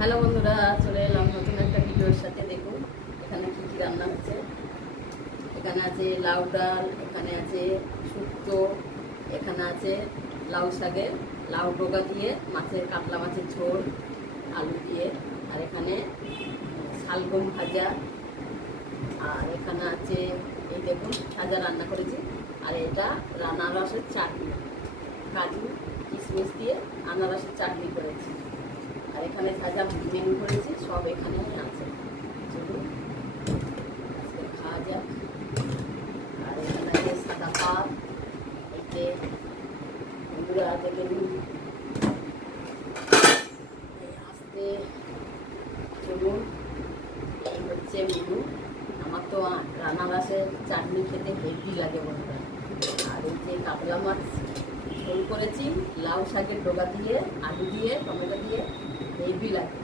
Hello বন্ধুরা, চলে এলাম নতুন একটা ভিডিওর সাথে। দেখুন এখানে কি কি রান্না হচ্ছে। এখানে আছে লাউ ডাল, এখানে আছে শুক্তো, এখানে আছে লাউ শাকের লাউ ডোকা দিয়ে মাছের কাতলা মাছের ঝোল আলু দিয়ে, আর এখানে শালগম ভাজা, আর এখানে আছে এই দেখুন ভাজা রান্না করেছি, আর এটা আনারসের চাটনি, কাজু কিশমিশ দিয়ে আনারসের চাটনি করেছি। আর এখানে ভাজা মেনু করেছি, সব এখানেই আছে। চলুন আজকে খাওয়া যাক। আর এখানে আছে সাদা ভাত, এতে বন্ধুরা দেখেন আসতে। চলুন, এই হচ্ছে মেনু। আমার তো আনারসের চাটনি খেতে হেভি লাগে বন্ধুরা। আর এই যে কাতলা মাছ ঝোল করেছি লাউ শাকের ডগা দিয়ে, আলু দিয়ে, টমেটো দিয়ে, হেভি লাগে।